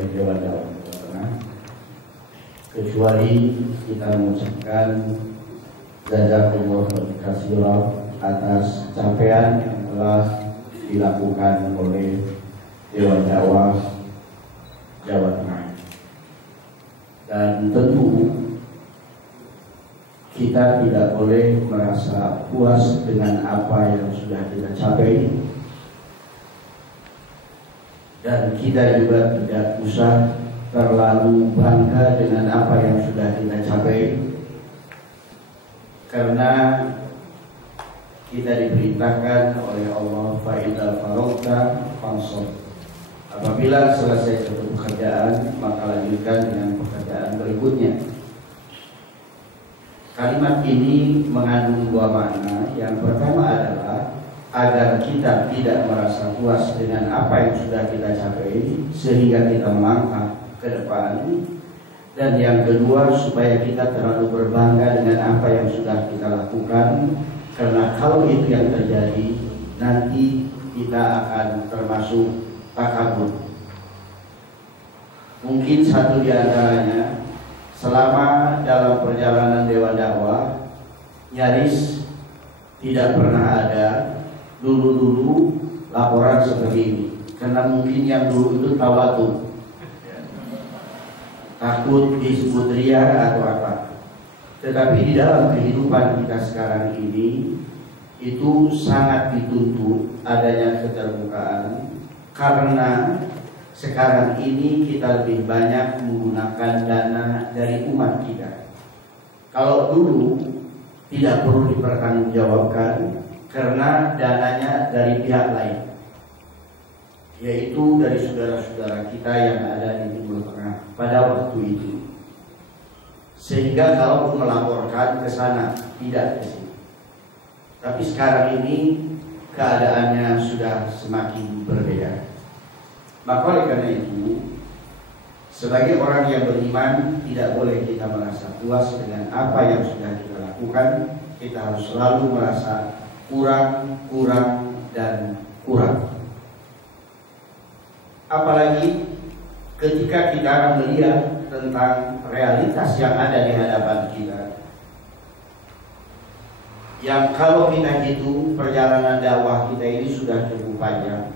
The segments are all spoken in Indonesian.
Jawa Tengah, kecuali kita mengucapkan jazakumullah khairan atas capaian yang telah dilakukan oleh Dewan Dakwah Jawa Tengah. Dan tentu kita tidak boleh merasa puas dengan apa yang sudah kita capai, dan kita juga tidak usah terlalu bangga dengan apa yang sudah kita capai, karena kita diperintahkan oleh Allah, fa'idha farogta fansor. Apabila selesai satu pekerjaan, maka lanjutkan dengan pekerjaan berikutnya. Kalimat ini mengandung dua makna. Yang pertama adalah agar kita tidak merasa puas dengan apa yang sudah kita capai sehingga kita melangkah ke depan, dan yang kedua supaya kita terlalu berbangga dengan apa yang sudah kita lakukan, karena kalau itu yang terjadi nanti kita akan termasuk takabur. Mungkin satu di antaranya, selama dalam perjalanan Dewan Dakwah nyaris tidak pernah ada dulu laporan seperti ini, karena mungkin yang dulu itu tawadhu, takut disebut ria atau apa. Tetapi di dalam kehidupan kita sekarang ini itu sangat dituntut adanya keterbukaan, karena sekarang ini kita lebih banyak menggunakan dana dari umat kita. Kalau dulu tidak perlu dipertanggungjawabkan karena dananya dari pihak lain, yaitu dari saudara-saudara kita yang ada di Timur Tengah pada waktu itu, sehingga kalau melaporkan ke sana tidak ke sini. Tapi sekarang ini keadaannya sudah semakin berbeda. Maka oleh karena itu, sebagai orang yang beriman, tidak boleh kita merasa puas dengan apa yang sudah kita lakukan. Kita harus selalu merasa kurang, dan kurang. Apalagi ketika kita melihat tentang realitas yang ada di hadapan kita, yang kalau kita hitung perjalanan dakwah kita ini sudah cukup panjang,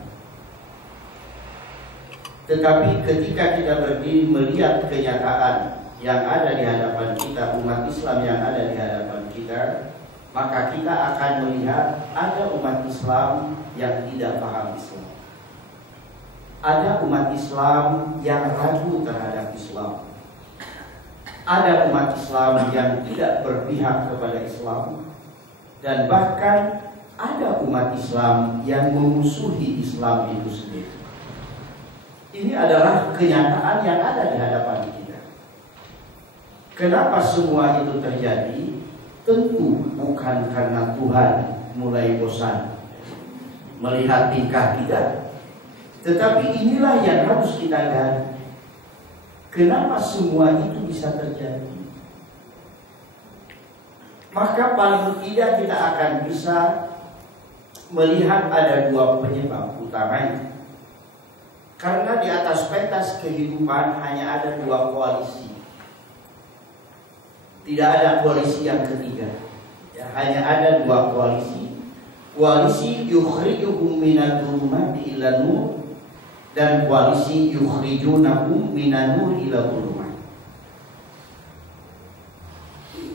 tetapi ketika kita berdiri melihat kenyataan yang ada di hadapan kita, umat Islam yang ada di hadapan kita, maka kita akan melihat ada umat Islam yang tidak paham Islam, ada umat Islam yang ragu terhadap Islam, ada umat Islam yang tidak berpihak kepada Islam, dan bahkan ada umat Islam yang memusuhi Islam itu sendiri. Ini adalah kenyataan yang ada di hadapan kita. Kenapa semua itu terjadi? Tentu bukan karena Tuhan mulai bosan melihat tingkah kita, tetapi inilah yang harus kita lihat. Kenapa semua itu bisa terjadi? Maka paling tidak kita akan bisa melihat ada dua penyebab utamanya. Karena di atas pentas kehidupan hanya ada dua koalisi, tidak ada koalisi yang ketiga, ya, hanya ada dua koalisi. Koalisi yukhrijuhum minadh-dhulumati ilan nur, dan koalisi yukhrijunahum minan nur ila dhulumat.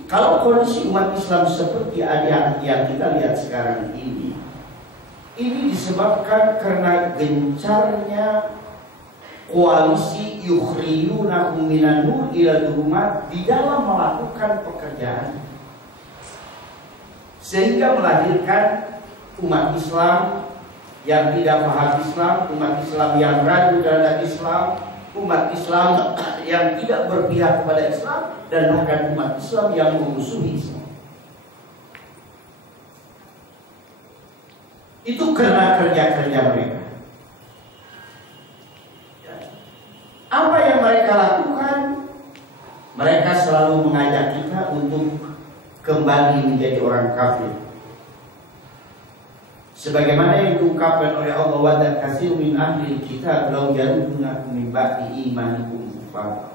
Kalau koalisi umat Islam seperti yang kita lihat sekarang ini disebabkan karena gencarnya koalisi yukhrijunahum minan nur ila dhulumat di dalam melakukan pekerjaan, sehingga melahirkan umat Islam yang tidak paham Islam, umat Islam yang ragu terhadap Islam, umat Islam yang tidak berpihak kepada Islam, dan bahkan umat Islam yang memusuhi Islam. Itu karena kerja-kerja mereka. Apa yang mereka lakukan? Mereka selalu mengajak kita untuk kembali menjadi orang kafir. Sebagaimana yang diungkapkan oleh Allah, wa katsirun min ahli kitab law yarudunakum min ba'di imanikum kufar.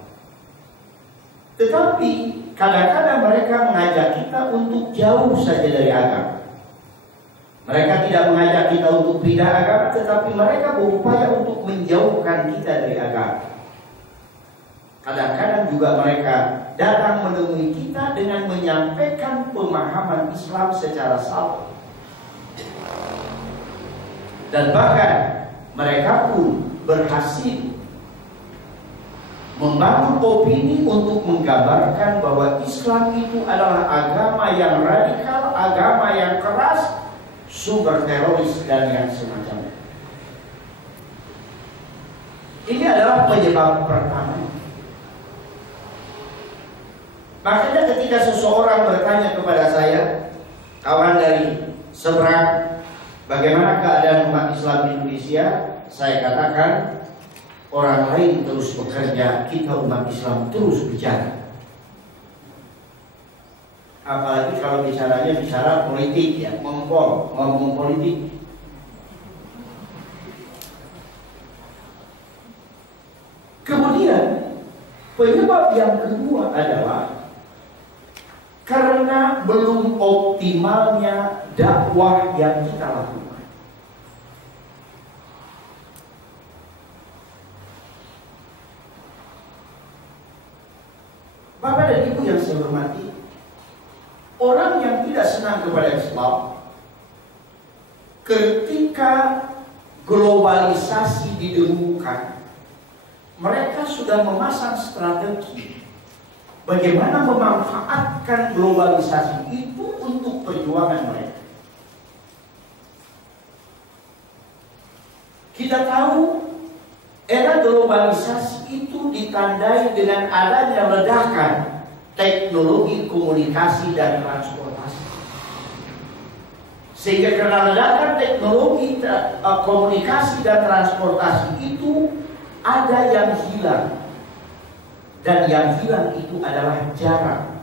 Tetapi kadang-kadang mereka mengajak kita untuk jauh saja dari agama. Mereka tidak mengajak kita untuk pindah agama, tetapi mereka berupaya untuk menjauhkan kita dari agama. Kadang-kadang juga mereka datang menemui kita dengan menyampaikan pemahaman Islam secara salah. Dan bahkan mereka pun berhasil membangun opini untuk menggambarkan bahwa Islam itu adalah agama yang radikal, agama yang keras, sumber teroris dan yang semacamnya. Ini adalah penyebab pertama. Makanya ketika seseorang bertanya kepada saya, kawan dari seberang, bagaimana keadaan umat Islam di Indonesia? Saya katakan, orang lain terus bekerja, kita umat Islam terus bicara. Apalagi kalau bicara politik, ya, ngomong politik. Kemudian penyebab yang kedua adalah karena belum optimalnya dakwah yang kita lakukan. Bapak dan Ibu yang saya hormati, orang yang tidak senang kepada Islam ketika globalisasi didengungkan, mereka sudah memasang strategi bagaimana memanfaatkan globalisasi itu untuk perjuangan mereka. Kita tahu era globalisasi itu ditandai dengan adanya ledakan teknologi komunikasi dan transportasi. Sehingga karena ledakan teknologi komunikasi dan transportasi itu ada yang hilang. Dan yang hilang itu adalah jarak.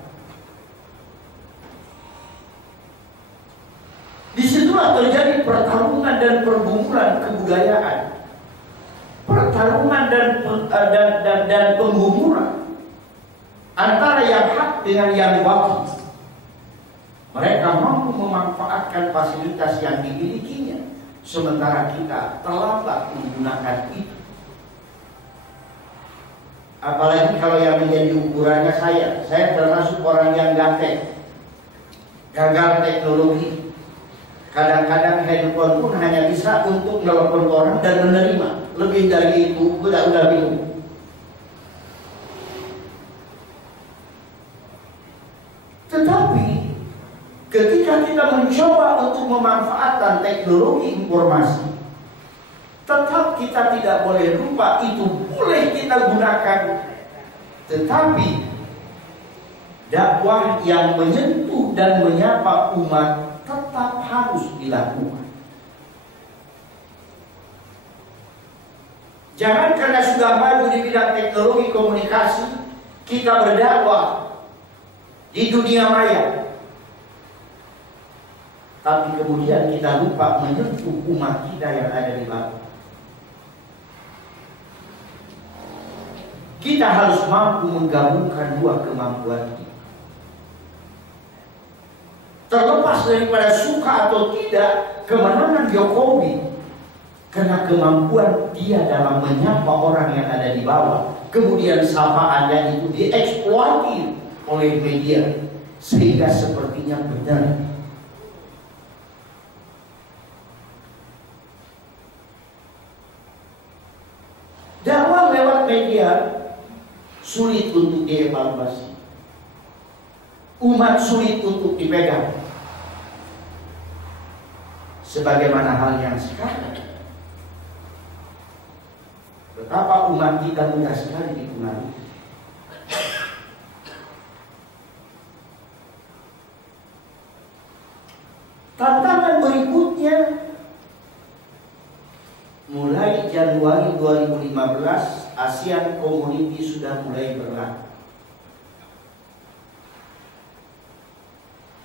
Disitulah terjadi pertarungan dan pergumulan kebudayaan, pertarungan dan penggumulan antara yang hak dengan yang batil. Mereka mampu memanfaatkan fasilitas yang dimilikinya, sementara kita terlambat menggunakan itu. Apalagi kalau yang menjadi ukurannya saya termasuk orang yang gaptek, gagal teknologi. Kadang-kadang handphone pun hanya bisa untuk telepon orang dan menerima. Lebih dari itu udah bingung. Tetapi ketika kita mencoba untuk memanfaatkan teknologi informasi, tetap kita tidak boleh lupa itu boleh kita gunakan. Tetapi dakwah yang menyentuh dan menyapa umat tetap harus dilakukan. Jangan karena sudah maju di bidang teknologi komunikasi, kita berdakwah di dunia maya, tapi kemudian kita lupa menyentuh umat kita yang ada di bawah. Kita harus mampu menggabungkan dua kemampuan kita. Terlepas daripada suka atau tidak kemenangan Jokowi, karena kemampuan dia dalam menyapa orang yang ada di bawah, kemudian sapaannya itu dieksploitasi oleh media sehingga sepertinya benar. Dakwah lewat media sulit untuk dievaluasi, umat sulit untuk dipegang. Sebagaimana hal yang sekarang, betapa umat kita mudah sekali dipengaruhi. Tantangan berikutnya, mulai Januari 2015 ASEAN Community sudah mulai berlaku.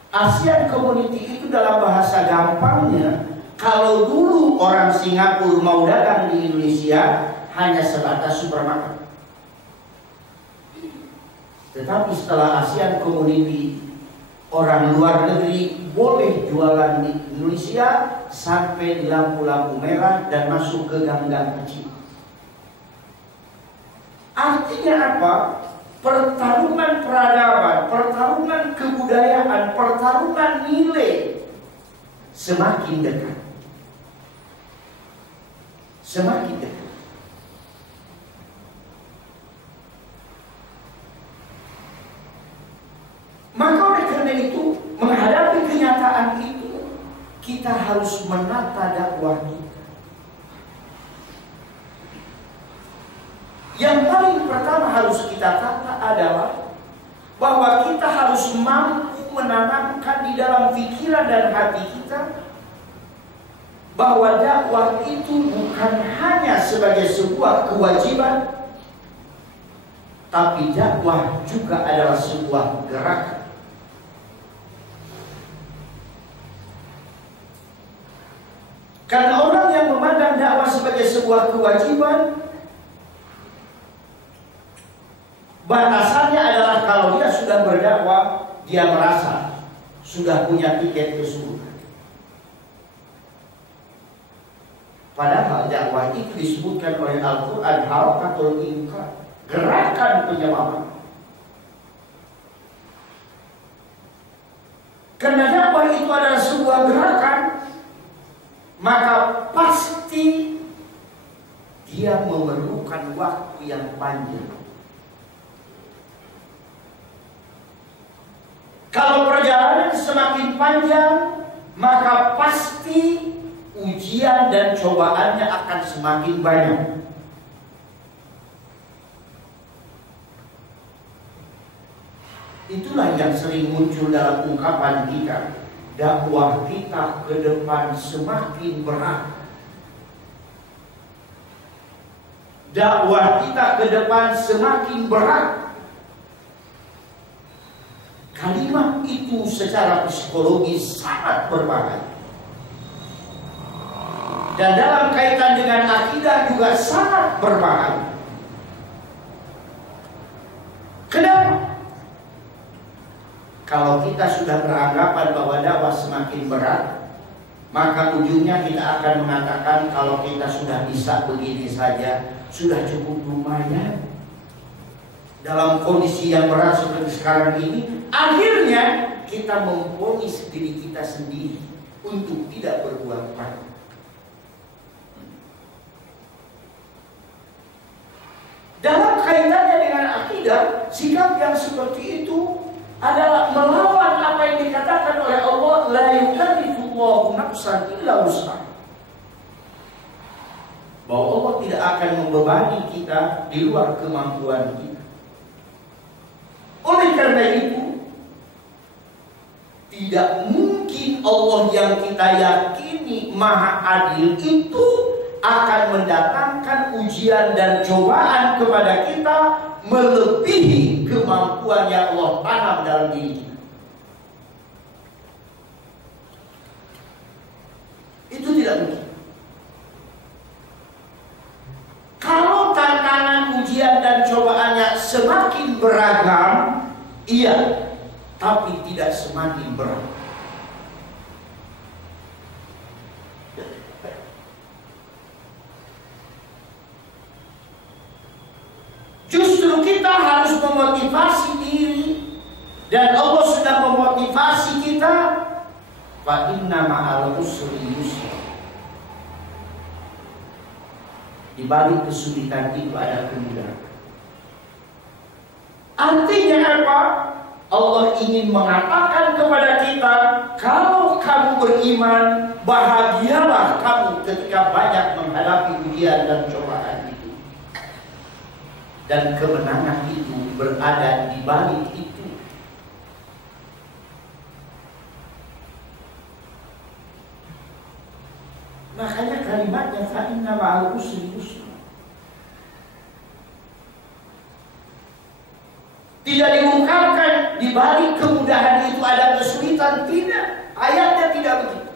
ASEAN Community itu dalam bahasa gampangnya Kalau dulu orang Singapura mau dagang di Indonesia hanya sebatas supermarket. Tetapi setelah ASEAN Community, orang luar negeri boleh jualan di Indonesia sampai di lampu-lampu merah dan masuk ke gang-gang kecil. Artinya apa? Pertarungan peradaban, pertarungan kebudayaan, pertarungan nilai semakin dekat. Semakin dekat. Maka oleh karena itu, menghadapi kenyataan itu, kita harus menata dakwah kita. Yang paling pertama harus kita tata adalah bahwa kita harus mampu menanamkan di dalam pikiran dan hati kita bahwa dakwah itu bukan hanya sebagai sebuah kewajiban, tapi dakwah juga adalah sebuah gerakan. Karena orang yang memandang dakwah sebagai sebuah kewajiban, batasannya adalah kalau dia sudah berdakwah, dia merasa sudah punya tiket ke surga. Padahal dakwah itu disebutkan oleh Al-Quran harakatul inqad, gerakan penyelamat. Karena dakwah itu adalah sebuah gerakan, maka pasti dia memerlukan waktu yang panjang. Kalau perjalanan semakin panjang, maka pasti ujian dan cobaannya akan semakin banyak. Itulah yang sering muncul dalam ungkapan kita, dakwah kita ke depan semakin berat. Dakwah kita ke depan semakin berat. Kalimat itu secara psikologis sangat berbahaya. Dan dalam kaitan dengan akidah juga sangat berbahaya. Kenapa? Kalau kita sudah beranggapan bahwa dakwah semakin berat, maka ujungnya kita akan mengatakan kalau kita sudah bisa begini saja, sudah cukup lumayan. Dalam kondisi yang berat seperti sekarang ini, akhirnya kita memvonis diri kita sendiri untuk tidak berbuat baik. Dalam kaitannya dengan akidah, sikap yang seperti itu adalah melawan apa yang dikatakan oleh Allah, la yukallifullahu nafsan illa wus'aha. Bahwa Allah tidak akan membebani kita di luar kemampuan kita. Oleh karena itu, tidak mungkin Allah yang kita yakini maha adil itu akan mendatangkan ujian dan cobaan kepada kita melebihi kemampuan yang Allah tanam dalam diri kita. Itu tidak mungkin. Kalau tantangan ujian dan cobaannya semakin beragam, iya, tapi tidak semakin berat. Justru kita harus memotivasi diri, dan Allah sudah memotivasi kita. Fa inna ma'al usri yusra. Di balik kesulitan itu ada kemudahan. Artinya apa? Allah ingin mengatakan kepada kita, kalau kamu beriman, bahagialah kamu ketika banyak menghadapi ujian dan cobaan itu. Dan kemenangan itu berada di balik itu. Makanya kalimatnya fa inna ma'al usri yusra. Tidak diungkapkan di balik kemudahan itu ada kesulitan, tidak. Ayatnya tidak begitu.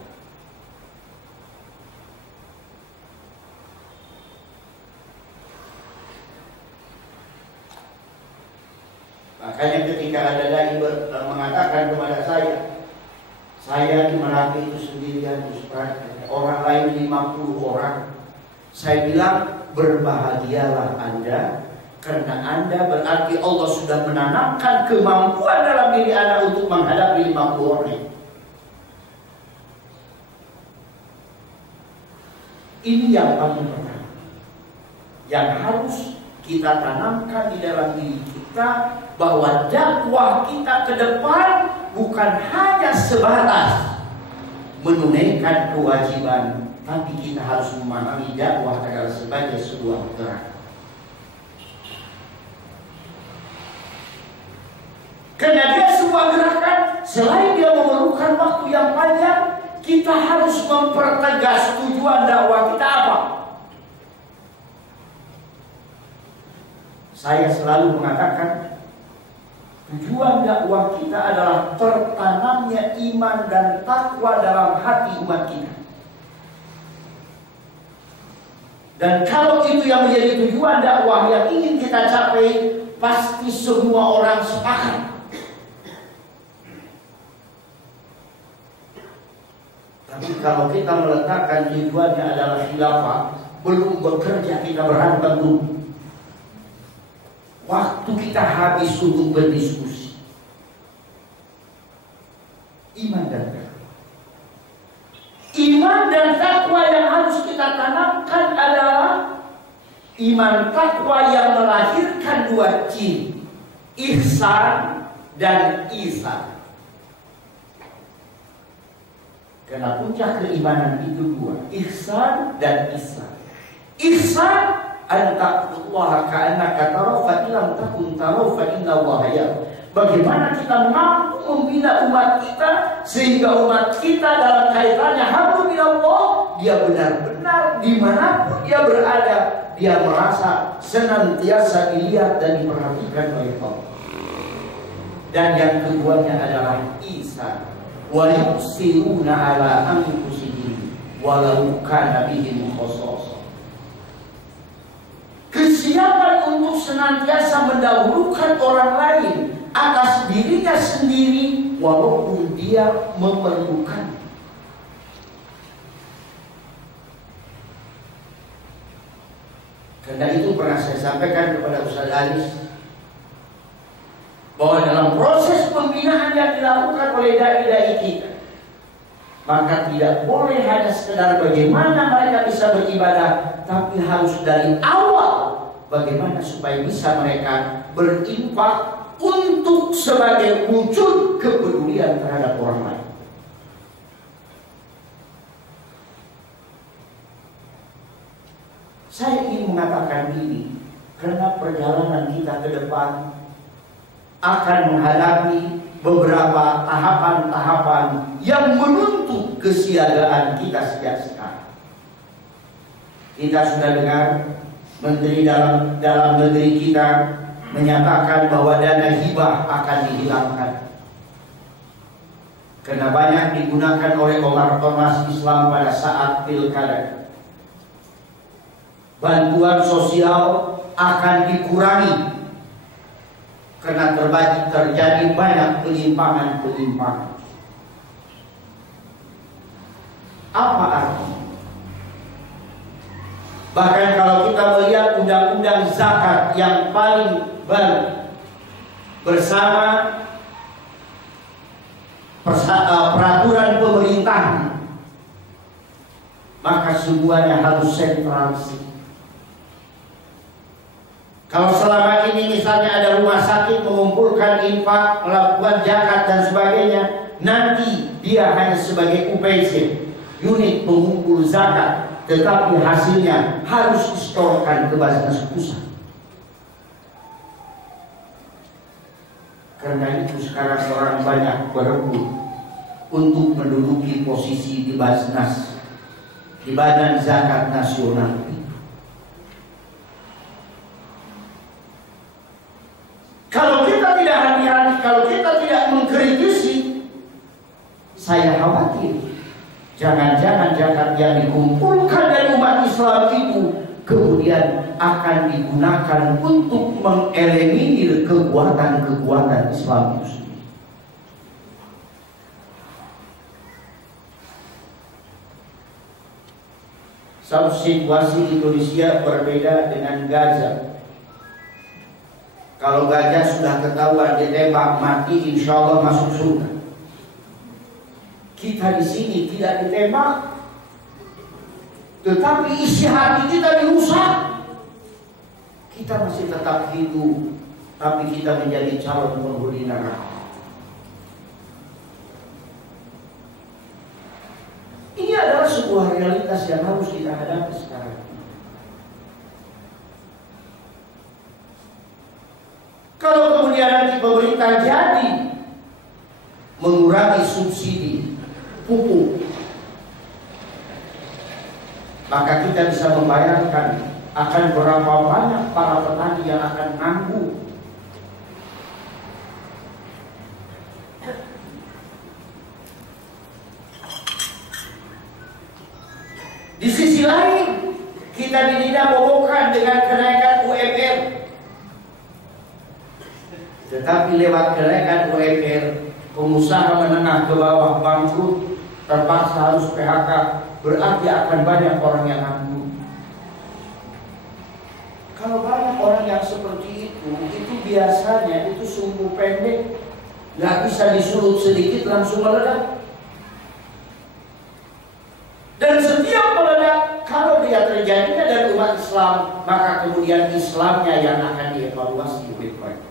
Makanya ketika ada dai mengatakan kepada saya di Merapi itu sendirian Ustaz, orang lain 50 orang. Saya bilang, berbahagialah Anda, karena Anda berarti Allah sudah menanamkan kemampuan dalam diri Anda untuk menghadapi 50 orang. Ini yang paling pertama yang harus kita tanamkan di dalam diri kita, bahwa dakwah kita ke depan bukan hanya sebatas menunaikan kewajiban, tapi kita harus memahami dakwah adalah sebagai sebuah gerakan. Karena dia sebuah gerakan, selain dia memerlukan waktu yang panjang, kita harus mempertegas tujuan dakwah kita apa. Saya selalu mengatakan, tujuan dakwah kita adalah tertanamnya iman dan takwa dalam hati umat kita. Dan kalau itu yang menjadi tujuan dakwah yang ingin kita capai, pasti semua orang sepakat. Tapi kalau kita meletakkan tujuannya adalah khilafah, belum bekerja kita berantem dulu. Waktu kita habis untuk berdiskusi. Iman dan takwa. Iman dan takwa yang harus kita tanamkan adalah iman takwa yang melahirkan dua ciri, ihsan dan ihsan. Karena puncak keimanan itu dua, ihsan dan ihsan. Ihsan anta'budallaha ka'annaka tarahu fa illam takun tarahu fa innallaha yarahu. Bagaimana kita mampu membina umat kita sehingga umat kita dalam kaitannya hamba bila Allah, dia benar-benar dimanapun dia berada, dia merasa senantiasa dilihat dan diperhatikan oleh Allah. Dan yang keduanya adalah ihsan. Wa yusiruna ala anfusihim walau kana bihim khassasah. Kesiapan untuk senantiasa mendahulukan orang lain atas dirinya sendiri walaupun dia memerlukan. Karena itu pernah saya sampaikan kepada Ustaz Alis, bahwa dalam proses pembinaan yang dilakukan oleh dai-dai kita, maka tidak boleh hanya sekedar bagaimana mereka bisa beribadah, tapi harus dari awal bagaimana supaya bisa mereka berinfak untuk sebagai wujud kepedulian terhadap orang lain. Saya ingin mengatakan ini karena perjalanan kita ke depan akan menghadapi beberapa tahapan-tahapan yang menuntut kesiagaan kita sejak sekarang. Kita sudah dengar Menteri dalam negeri kita menyatakan bahwa dana hibah akan dihilangkan karena banyak digunakan oleh ormas Islam pada saat pilkada. Bantuan sosial akan dikurangi karena terjadi banyak penyimpangan. Apa artinya? Bahkan kalau kita melihat undang-undang zakat yang paling baru bersama peraturan pemerintah, maka semuanya harus sentralisir. Kalau selama ini misalnya ada rumah sakit mengumpulkan infak, melakukan zakat dan sebagainya, nanti dia hanya sebagai UPC, unit pengumpul zakat, tetapi hasilnya harus disetorkan ke Basnas pusat. Karena itu sekarang orang banyak berebut untuk menduduki posisi di Basnas, di Badan Zakat Nasional. Kalau kita tidak hati-hati, kalau kita tidak mengkritisi, saya khawatir jangan-jangan zakat yang dikumpulkan dari umat Islam itu kemudian akan digunakan untuk mengeliminir kekuatan-kekuatan Islam itu sendiri. Satu situasi Indonesia berbeda dengan Gaza. Kalau Gaza sudah ketahuan ditembak mati, insya Allah masuk surga. Kita di sini tidak ditembak, tetapi isi hati kita dirusak. Kita masih tetap hidup, tapi kita menjadi calon penghuni neraka. Ini adalah sebuah realitas yang harus kita hadapi sekarang. Kalau kemudian nanti pemerintah jadi mengurangi subsidi pupuk, maka kita bisa membayangkan akan berapa banyak para petani yang akan nganggur. Di sisi lain, kita didina-bobokan dengan kenaikan UMR. Tetapi lewat kenaikan UMR, pengusaha menengah ke bawah bangkrut, terpaksa harus PHK, berarti akan banyak orang yang nganggur. Kalau banyak orang yang seperti itu biasanya itu sumbu pendek, nggak bisa disulut sedikit langsung meledak. Dan setiap meledak, kalau dia terjadinya dari umat Islam, maka kemudian Islamnya yang akan dievaluasi oleh mereka.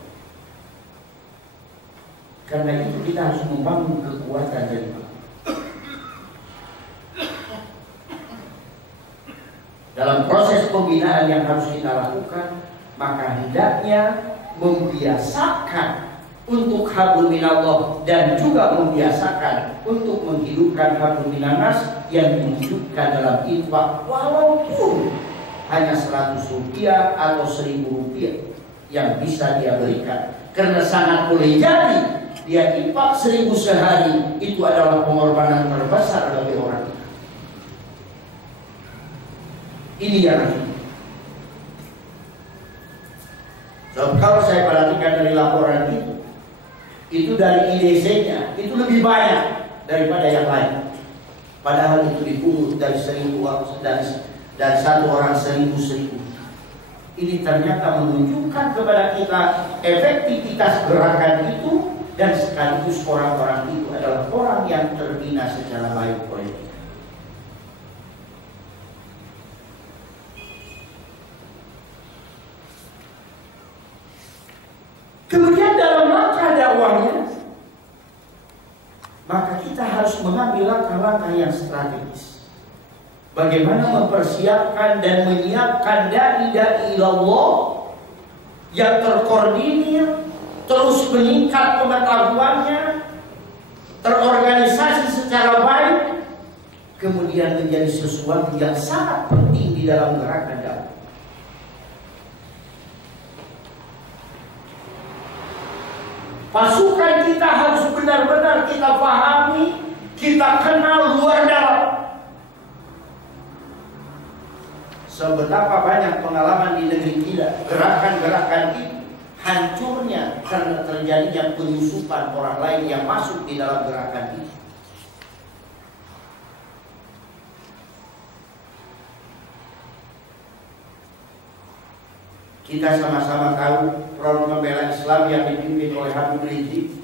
Karena itu kita harus membangun kekuatan dari Allah. Dalam proses pembinaan yang harus kita lakukan, maka hendaknya membiasakan untuk hablum minallah dan juga membiasakan untuk menghidupkan hablum minannas yang diwujudkan dalam infak walaupun hanya 100 rupiah atau 1000 rupiah yang bisa dia berikan. Karena sangat boleh jadi dia infak 1000 sehari itu adalah pengorbanan terbesar bagi orang. Ini yang so, kalau saya perhatikan dari laporan itu dari IDC-nya itu lebih banyak daripada yang lain. Padahal itu dipungut dari 1000 dari satu orang 1000. Ini ternyata menunjukkan kepada kita efektivitas gerakan itu, dan sekaligus orang-orang itu adalah orang yang terbina secara baik oleh kita. Kemudian dalam langkah dakwahnya, maka kita harus mengambil langkah-langkah yang strategis. Bagaimana mempersiapkan dan menyiapkan dai-dai ilallah yang terkoordinir, terus meningkat pengetahuannya, terorganisasi secara baik, kemudian menjadi sesuatu yang sangat penting di dalam gerakan dakwah. Pasukan kita harus benar-benar kita pahami, kita kenal luar dalam. Sebetapa banyak pengalaman di negeri kita, gerakan-gerakan itu hancurnya karena terjadinya penyusupan orang lain yang masuk di dalam gerakan itu. Kita sama-sama tahu Front Pembela Islam yang dipimpin oleh Habib Rizik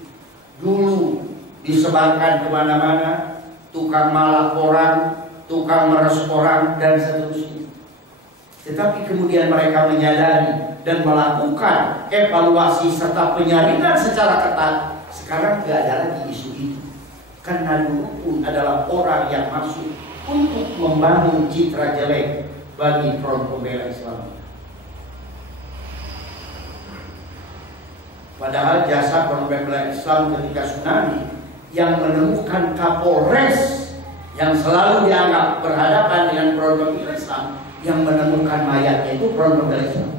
dulu disebarkan kemana-mana, tukang malak orang, tukang meres orang, dan seterusnya. Tetapi kemudian mereka menyadari dan melakukan evaluasi serta penyaringan secara ketat. Sekarang tidak ada lagi isu itu, karena dulu pun adalah orang yang masuk untuk membangun citra jelek bagi Front Pembela Islam. Padahal jasa Front Pembela Islam ketika tsunami yang menemukan Kapolres yang selalu dianggap berhadapan dengan Front Pembela Islam, yang menemukan mayatnya itu Front Pembela Islam.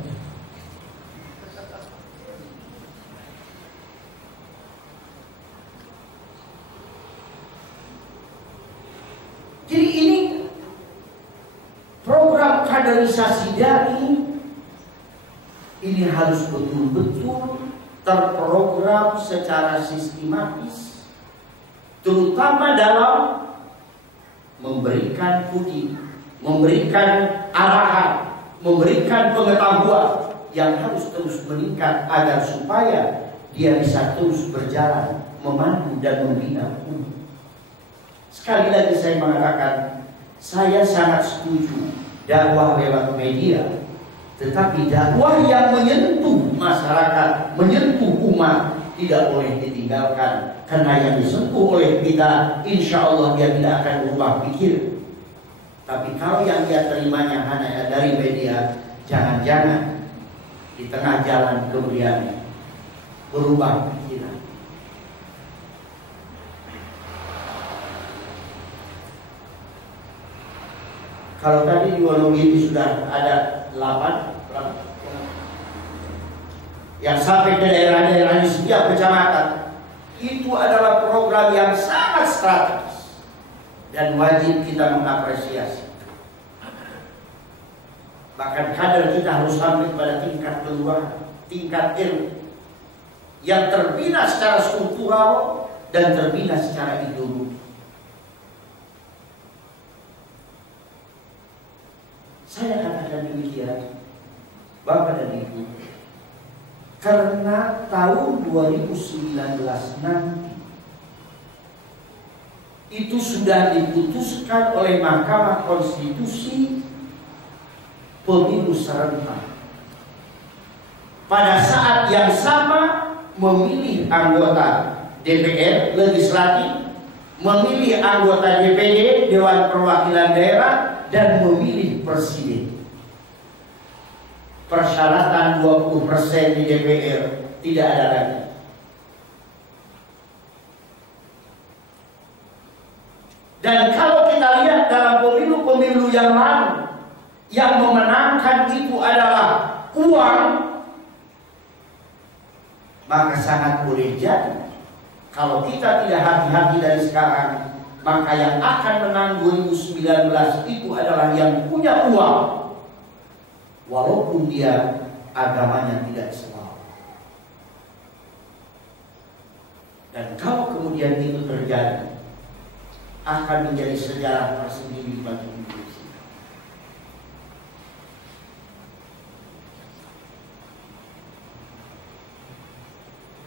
Jadi ini program kaderisasi daring ini harus betul-betul terprogram secara sistematis, terutama dalam memberikan puji, memberikan arahan, memberikan pengetahuan yang harus terus meningkat agar supaya dia bisa terus berjalan, memandu dan membina umat. Sekali lagi saya mengatakan, saya sangat setuju dakwah lewat media, tetapi dakwah yang menyentuh masyarakat, menyentuh umat tidak boleh ditinggalkan. Karena yang disentuh oleh kita, insya Allah dia tidak akan berubah pikir. Tapi kalau yang dia terimanya hanya dari media, jangan-jangan di tengah jalan kemudian berubah pikiran. Kalau tadi di Wonogiri sudah ada 8 yang sampai ke daerah-daerah di setiap kecamatan, itu adalah program yang sangat strategis dan wajib kita mengapresiasi. Bahkan kader kita harus sampai pada tingkat kelurahan, tingkat RW yang terbina secara struktural dan terbina secara ideologi. Saya katakan demikian, Bapak dan Ibu, karena tahun 2019 nanti itu sudah diputuskan oleh Mahkamah Konstitusi pemilu serentak. Pada saat yang sama memilih anggota DPR legislatif, memilih anggota DPD Dewan Perwakilan Daerah, dan memilih presiden. Persyaratan 20% di DPR tidak ada lagi. Dan kalau kita lihat dalam pemilu-pemilu yang lalu, yang memenangkan itu adalah uang, maka sangat boleh jadi kalau kita tidak hati-hati dari sekarang, maka yang akan menang 2019 itu adalah yang punya uang, walaupun dia agamanya tidak Islam. Dan kalau kemudian itu terjadi, akan menjadi sejarah tersendiri bagi Indonesia.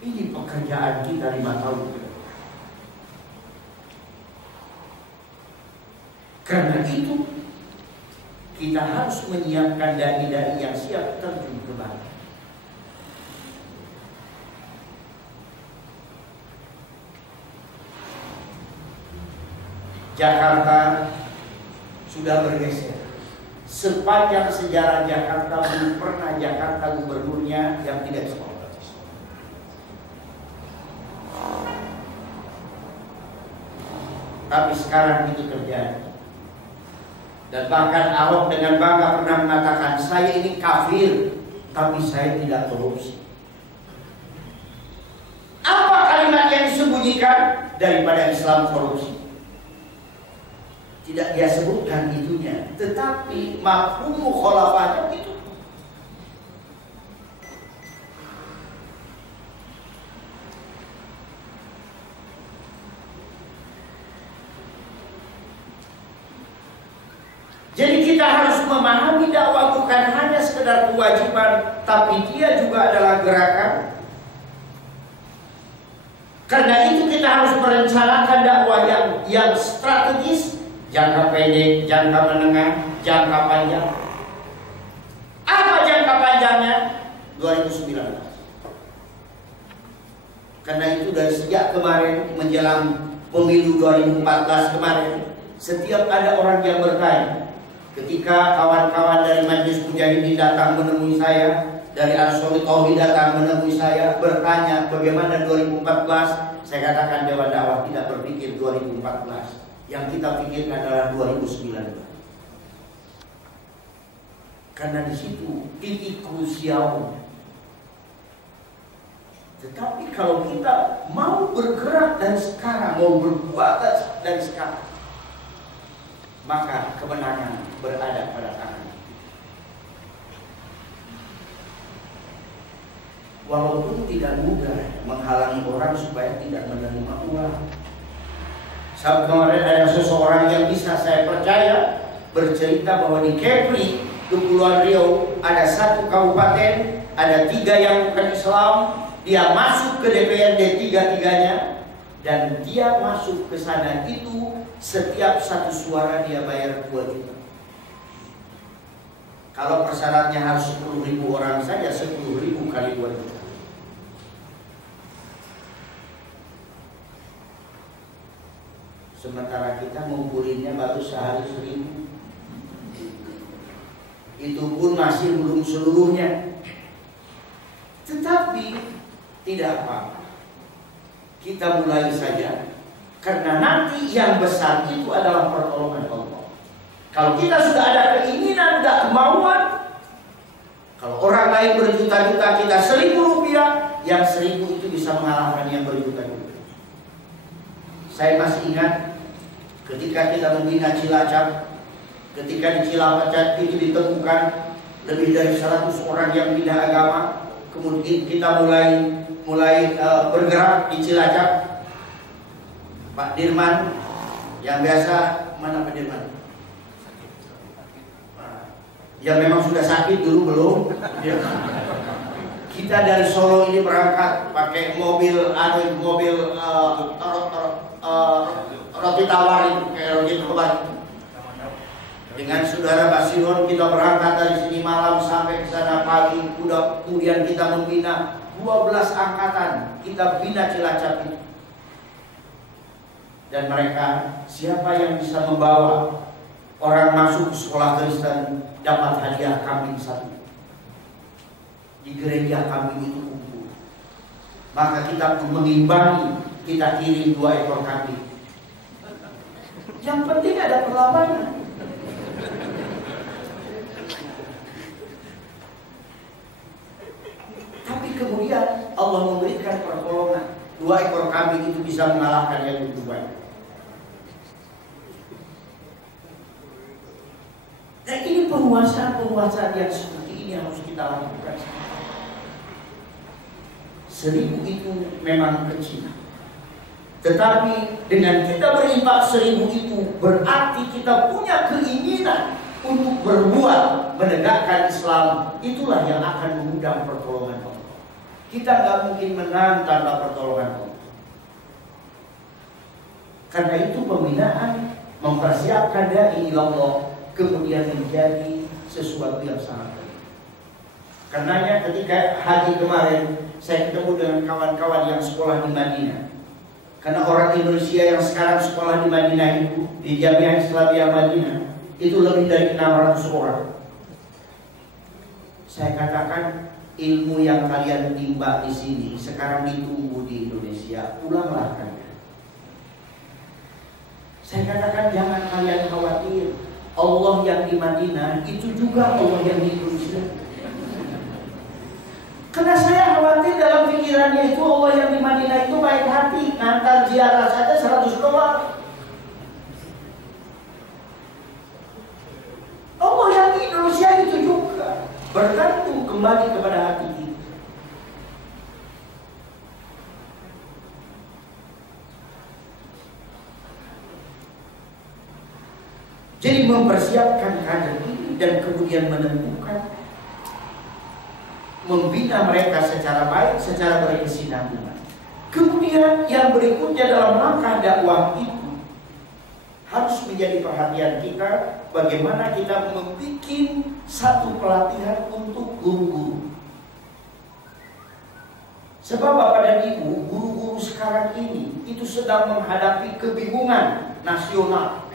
Ini pekerjaan kita 5 tahun ke depan. Karena itu kita harus menyiapkan dai-dai yang siap terjun ke bawah. Jakarta sudah bergeser. Sepanjang sejarah Jakarta belum pernah Jakarta gubernurnya yang tidak sekolah. Tapi sekarang itu terjadi. Dan bahkan Ahok dengan bangga pernah mengatakan, saya ini kafir, tapi saya tidak korupsi. Apa kalimat yang disembunyikan daripada Islam korupsi? Tidak dia sebutkan itunya, tetapi mafhum mukhalafahnya itu. Jadi kita harus memahami dakwah bukan hanya sekedar kewajiban, tapi dia juga adalah gerakan. Karena itu kita harus merencanakan dakwah yang strategis, jangka pendek, jangka menengah, jangka panjang. Apa jangka panjangnya? 2019. Karena itu dari sejak kemarin menjelang pemilu 2014 kemarin, setiap ada orang yang bertanya. Ketika kawan-kawan dari Majelis Mujahidin datang menemui saya, dari Ansarut Tauhid datang menemui saya, bertanya bagaimana 2014, saya katakan Dewan Dakwah tidak berpikir 2014. Yang kita pikirkan adalah 2019. Karena di situ titik krusial. Tetapi kalau kita mau bergerak dari sekarang, mau berbuat dari sekarang, maka kemenangan berada pada tangan. walaupun tidak mudah menghalangi orang supaya tidak menerima uang. Saat kemarin ada seseorang yang bisa saya percaya bercerita bahwa di Kepri, Kepulauan Riau, ada satu kabupaten, ada 3 yang bukan Islam. Dia masuk ke DPRD 3-3-nya, dan dia masuk ke sana itu setiap satu suara dia bayar 2 juta. Kalau persyaratnya harus 10.000 orang saja, 10.000 kali 2 juta. Sementara kita ngumpulinnya baru sehari 1.000. Itu pun masih belum seluruhnya. Tetapi tidak apa-apa, kita mulai saja, karena nanti yang besar itu adalah pertolongan Allah. Kalau kita sudah ada keinginan, ada kemauan, kalau orang lain berjuta-juta, kita 1.000 rupiah, yang 1.000 itu bisa mengalahkan yang berjuta-juta. Saya masih ingat ketika kita membina Cilacap, ketika di Cilacap itu ditemukan lebih dari 100 orang yang pindah agama. Kemudian kita mulai bergerak di Cilacap. Pak Dirman yang biasa, mana Pak Dirman? Yang memang sudah sakit dulu belum? Kita dari Solo ini berangkat pakai mobil roti tawar itu, kayak roti tawar. Dengan saudara Basirun kita berangkat dari sini malam sampai ke sana pagi. Kemudian kita membina 12 angkatan, kita bina Cilacap itu. Dan mereka, siapa yang bisa membawa orang masuk sekolah Kristen dapat hadiah kambing 1. Di gereja kambing itu kumpul. Maka kita pun mengimbangi, kita kirim 2 ekor kambing. Yang penting ada perlawanan. Tapi kemudian Allah memberikan pertolongan. 2 ekor kambing itu bisa mengalahkan yang lebih banyak. Dan ini penguasaan yang seperti ini harus kita lakukan. 1.000 itu memang kecil. Tetapi dengan kita berinfak 1.000 itu berarti kita punya keinginan untuk berbuat menegakkan Islam. Itulah yang akan mengundang pertolongan Allah. Kita nggak mungkin menang tanpa pertolongan Allah. Karena itu pembinaan mempersiapkan dai Allah kemudian menjadi sesuatu yang sangat penting. Karenanya ketika haji kemarin saya ketemu dengan kawan-kawan yang sekolah di Madinah. Karena orang Indonesia yang sekarang sekolah di Madinah itu, di Jamiah Islamiyah Madinah, itu lebih dari 600 orang. Saya katakan, ilmu yang kalian timba di sini sekarang ditunggu di Indonesia. Pulanglah kalian. Saya katakan jangan kalian khawatir. Allah yang di Madinah itu juga Allah yang di Indonesia. Karena saya khawatir dalam pikirannya itu Allah yang di Madinah itu baik hati, ngantar ziarah saja $100. Allah yang di Indonesia itu juga bergantung kembali kepada hati kita. Jadi mempersiapkan kader ini dan kemudian menentukan, membina mereka secara baik, secara berkesinambungan. Kemudian yang berikutnya dalam langkah dakwah itu harus menjadi perhatian kita bagaimana kita membuat satu pelatihan untuk guru-guru. Sebab Bapak dan Ibu, guru-guru sekarang ini itu sedang menghadapi kebingungan nasional.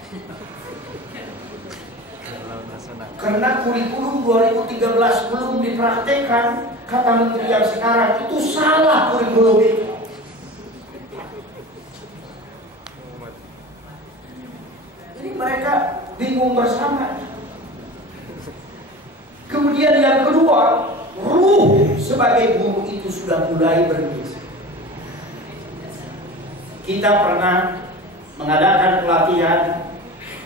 Karena kurikulum 2013 belum dipraktekkan, kata menteri yang sekarang itu salah kurikulum itu. Jadi mereka bingung bersama. Kemudian yang kedua, ruh sebagai guru itu sudah mulai bergeser. Kita pernah mengadakan pelatihan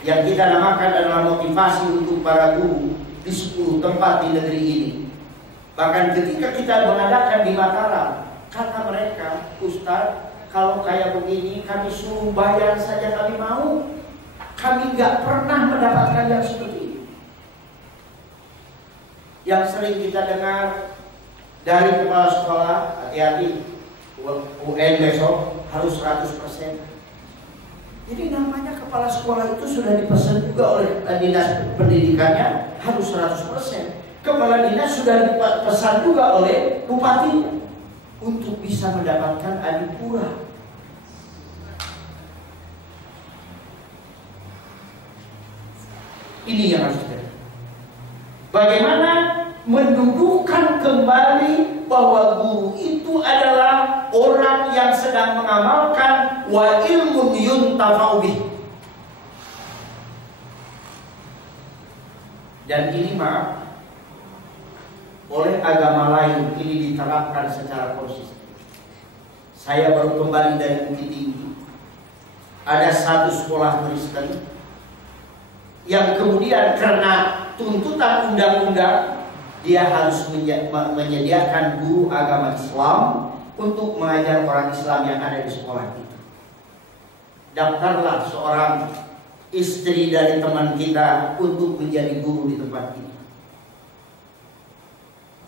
yang kita namakan adalah motivasi untuk para guru di 10 tempat di negeri ini. Bahkan ketika kita mengadakan di Mataram, kata mereka, Ustaz, kalau kayak begini kami suruh bayar saja kami mau. Kami nggak pernah mendapatkan yang seperti ini. Yang sering kita dengar dari kepala sekolah, hati-hati, UN besok harus 100%. Jadi namanya kepala sekolah itu sudah dipesan juga oleh dinas pendidikannya harus 100%. Kepala dinas sudah dipesan juga oleh bupati untuk bisa mendapatkan adipura. Ini yang harus kita. Bagaimana mendudukkan kembali bahwa guru itu adalah orang yang sedang mengamalkan wa ilmun yuntafa'u bih. Dan ini maaf, oleh agama lain ini diterapkan secara konsisten. Saya baru kembali dari Bukit Tinggi. Ada satu sekolah Kristen yang kemudian karena tuntutan undang-undang dia harus menyediakan guru agama Islam untuk mengajar orang Islam yang ada di sekolah itu. Daftarlah seorang istri dari teman kita untuk menjadi guru di tempat ini.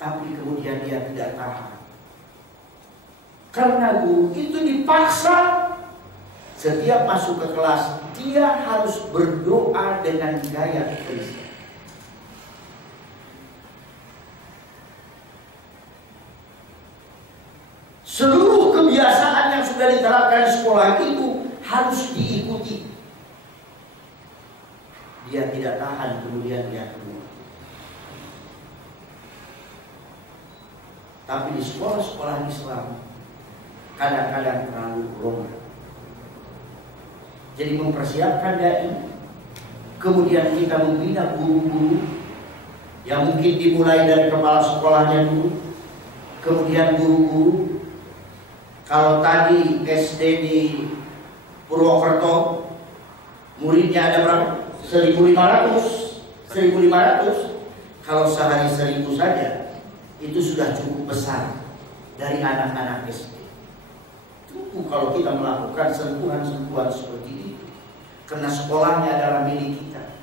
Tapi kemudian dia tidak tahan. Karena guru itu dipaksa setiap masuk ke kelas dia harus berdoa dengan gaya Kristen. Seluruh kebiasaan yang sudah diterapkan di sekolah itu harus diikuti. Dia tidak tahan, kemudian dia keluar. Tapi di sekolah-sekolah Islam kadang-kadang terlalu longgar. Jadi mempersiapkan dai, kemudian kita membina guru-guru yang mungkin dimulai dari kepala sekolahnya dulu, kemudian guru-guru. Kalau tadi SD di Purwokerto muridnya ada berapa? 1.500. Kalau sehari 1.000 saja itu sudah cukup besar dari anak-anak SD. Tentu kalau kita melakukan sentuhan-sentuhan seperti itu, karena sekolahnya adalah milik kita.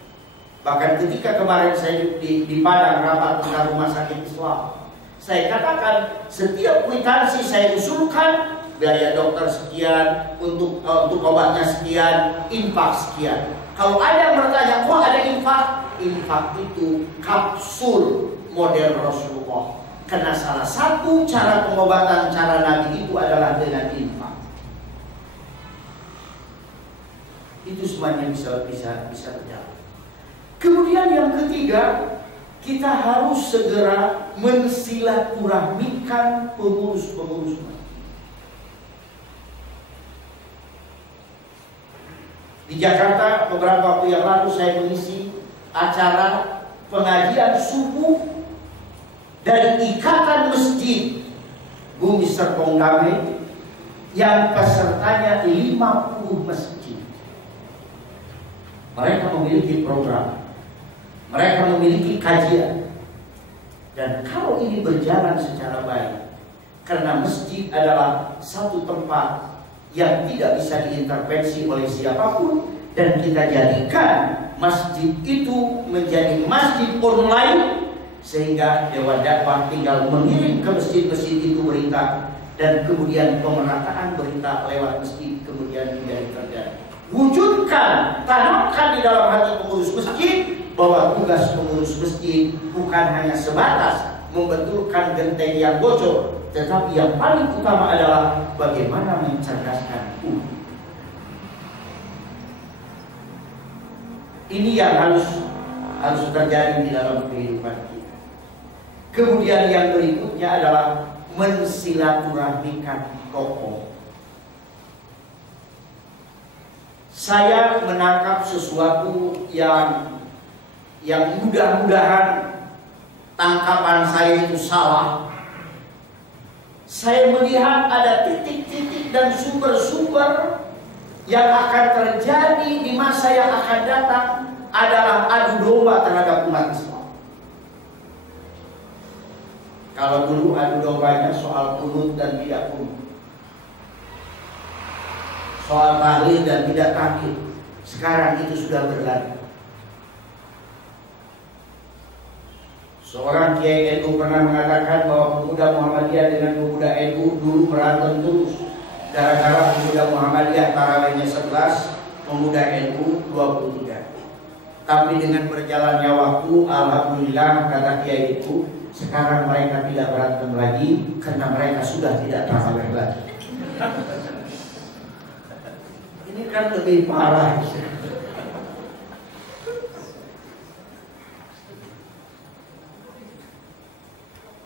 Bahkan ketika kemarin saya di Padang rapat dengan rumah sakit Islam, saya katakan setiap kwitansi saya usulkan biaya dokter sekian, untuk obatnya sekian, infak sekian. Kalau ada yang bertanya, kok ada infak? Infak itu kapsul model Rasulullah. Karena salah satu cara pengobatan cara Nabi itu adalah dengan infak. Itu semuanya bisa berjalan. Kemudian yang ketiga, kita harus segera mensilaturahmikan pengurus-pengurus. Di Jakarta beberapa waktu yang lalu saya mengisi acara pengajian subuh dari Ikatan Masjid Bumi Serpong Damai yang pesertanya 50 masjid. Mereka memiliki program, mereka memiliki kajian, dan kalau ini berjalan secara baik, karena masjid adalah satu tempat yang tidak bisa diintervensi oleh siapapun, dan kita jadikan masjid itu menjadi masjid online, sehingga Dewan Dakwah tinggal mengirim ke masjid-masjid itu berita, dan kemudian pemerataan berita lewat masjid kemudian menjadi terjadi. Wujudkan, tanamkan di dalam hati pengurus masjid bahwa tugas pengurus masjid bukan hanya sebatas membetulkan genteng yang bocor, tetapi yang paling utama adalah bagaimana mencerdaskan umat. Ini yang harus terjadi di dalam kehidupan kita. Kemudian yang berikutnya adalah mensilaturahmikan tokoh. Saya menangkap sesuatu yang mudah-mudahan tangkapan saya itu salah. Saya melihat ada titik-titik dan sumber-sumber yang akan terjadi di masa yang akan datang adalah adu domba terhadap umat Islam. Kalau dulu adu dombanya soal kunut dan tidak kunut, soal tahlil dan tidak tahlil, sekarang itu sudah berlalu. Seorang Kiai NU pernah mengatakan bahwa pemuda Muhammadiyah dengan pemuda NU dulu berantem terus. Gara-gara pemuda Muhammadiyah tarawihnya 11, pemuda NU 23. Tapi dengan berjalannya waktu, alhamdulillah kata Kiai itu, sekarang mereka tidak berantem lagi karena mereka sudah tidak tarawih lagi. Ini kan lebih parah.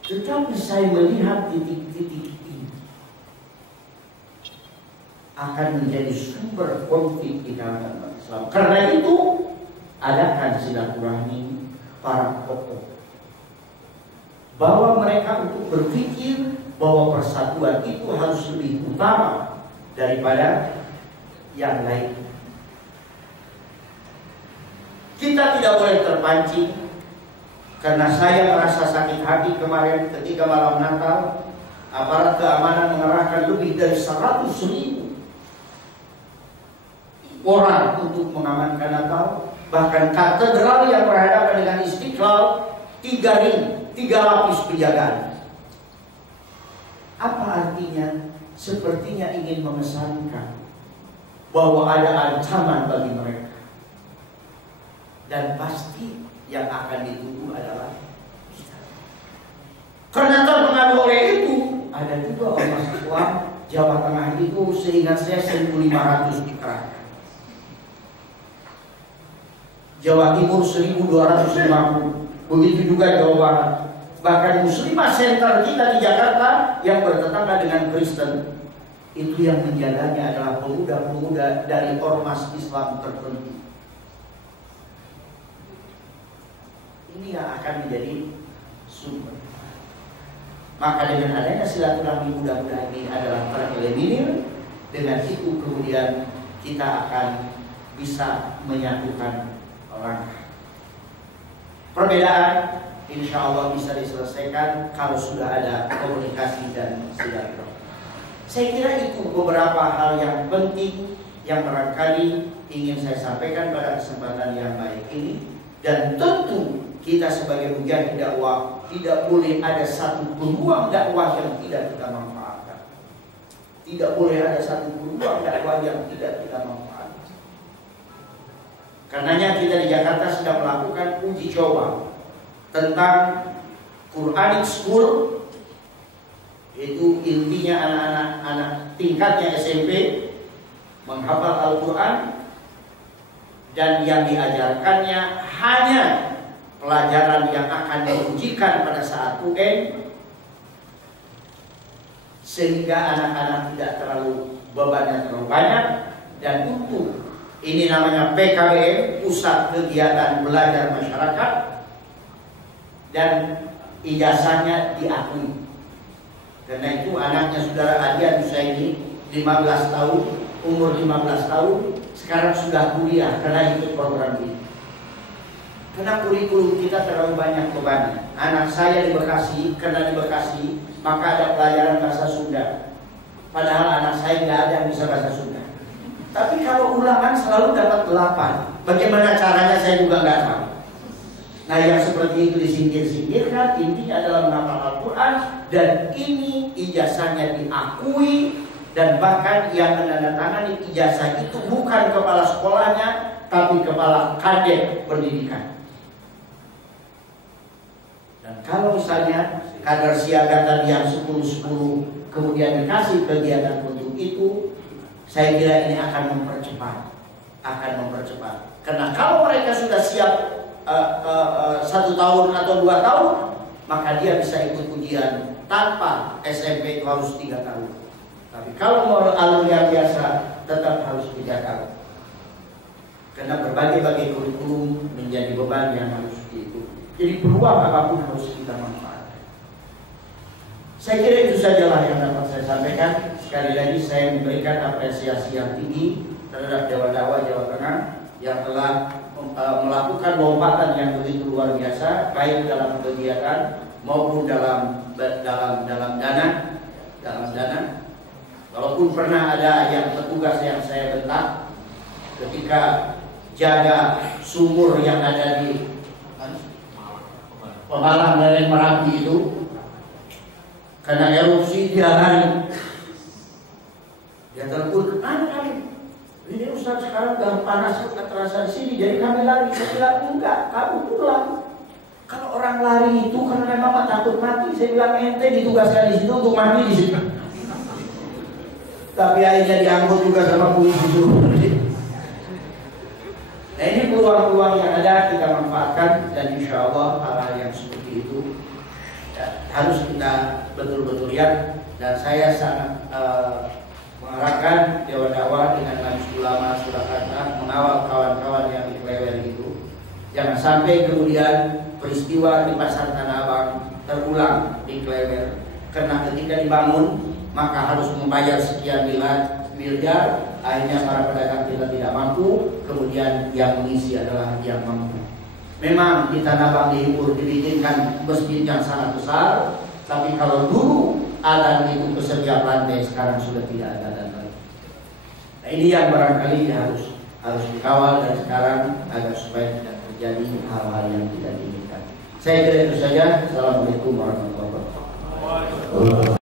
Tetapi saya melihat titik-titik ini akan menjadi sumber konflik di kalangan umat Islam. Karena itu adakan silaturahmi para tokoh, bahwa mereka untuk berpikir bahwa persatuan itu harus lebih utama daripada yang lain. Kita tidak boleh terpancing. Karena saya merasa sakit hati kemarin ketika malam Natal, aparat keamanan mengerahkan lebih dari 100.000 orang untuk mengamankan Natal. Bahkan katedral yang berhadapan dengan Istiqlal 3 ring, 3 lapis penjagaan. Apa artinya? Sepertinya ingin mengesankan bahwa ada ancaman bagi mereka. Dan pasti yang akan ditunggu adalah kita. Karena terpengaruh oleh itu, ada juga ormas Islam Jawa Tengah itu seingat saya 1.500 dikerahkan. Jawa Timur 1.250. Begitu juga Jawa Barat. Bahkan Muslimah Center kita di Jakarta yang bertetangga dengan Kristen, itu yang menjaganya adalah pemuda-pemuda dari ormas Islam tertentu. Ini yang akan menjadi sumber. Maka dengan adanya silaturahmi mudah-mudahan ini adalah tereliminir. Dengan itu kemudian kita akan bisa menyatukan orang. Perbedaan insya Allah bisa diselesaikan kalau sudah ada komunikasi dan silaturahmi. Saya kira itu beberapa hal yang penting yang barangkali ingin saya sampaikan pada kesempatan yang baik ini. Dan tentu kita sebagai mujahid dakwah tidak boleh ada satu peluang dakwah yang tidak kita manfaatkan. Tidak boleh ada satu peluang dakwah yang tidak kita manfaatkan. Karenanya kita di Jakarta sedang melakukan uji coba tentang Quranic School. Itu intinya anak-anak tingkatnya SMP menghafal Al-Quran, dan yang diajarkannya hanya pelajaran yang akan diujikan pada saat UN, sehingga anak-anak tidak terlalu bebannya terlalu banyak. Dan untuk ini namanya PKBM, Pusat Kegiatan Belajar Masyarakat, dan ijazahnya diakui. Karena itu anaknya saudara Adian Husaini 15 tahun, umur 15 tahun, sekarang sudah kuliah karena ikut program ini. Karena kurikulum kita terlalu banyak beban. Anak saya di Bekasi, karena di Bekasi maka ada pelajaran bahasa Sunda. Padahal anak saya nggak ada yang bisa bahasa Sunda. Tapi kalau ulangan selalu dapat 8. Bagaimana caranya saya juga nggak tahu. Nah yang seperti itu disingkir-singkirkan, intinya adalah menghafal Al-Quran, dan ini ijazahnya diakui. Dan bahkan yang menandatangani ijazah itu bukan kepala sekolahnya, tapi kepala kadep pendidikan. Dan kalau misalnya kader siaga tadi yang 10-10 kemudian dikasih kegiatan untuk itu, saya kira ini akan mempercepat. Karena kalau mereka sudah siap 1 tahun atau 2 tahun, maka dia bisa ikut ujian tanpa SMP itu harus 3 tahun. Tapi kalau mau alur yang biasa tetap harus 3 tahun. Karena berbagai-bagai kurikulum menjadi beban yang harus diikuti. Jadi peluang apapun harus kita manfaatkan. Saya kira itu sajalah yang dapat saya sampaikan. Sekali lagi saya memberikan apresiasi yang tinggi terhadap Dewan Dakwah Jawa Tengah yang telah melakukan lompatan yang begitu luar biasa, baik dalam kegiatan maupun dalam dana. Walaupun pernah ada yang petugas yang saya bentak ketika jaga sumur yang ada di Pemalang dan Merapi itu, karena erupsi dia lari. Dia telepon, ini Ustaz sekarang dalam panas terasa di sini, jadi kami lari. Saya bilang, enggak, kamu pulang. Kalau orang lari itu karena memang takut mati, saya bilang ente ditugaskan di situ untuk mati di situ. Tapi akhirnya diangkut juga sama polisi itu. Nah, ini peluang-peluang yang ada kita manfaatkan, dan insya Allah hal-hal yang seperti itu harus kita betul-betul lihat. Dan saya sangat mengarahkan Dewan Dakwah dengan Majelis Ulama Surakarta mengawal kawan-kawan yang di Klewer itu, jangan sampai kemudian peristiwa di Pasar Tanah Abang terulang di Klewer, karena ketika dibangun maka harus membayar sekian miliar, akhirnya para pedagang kita tidak mampu, kemudian yang mengisi adalah yang mampu. Memang di Tanah Abang dihibur, dibikinkan masjid yang sangat besar, tapi kalau dulu adzan itu ke setiap lantai, sekarang sudah tidak ada adzan lagi. Nah, ini yang barangkali harus dikawal, dan sekarang agar supaya tidak terjadi hal-hal yang tidak diinginkan. Saya kira itu saja. Assalamualaikum warahmatullahi wabarakatuh.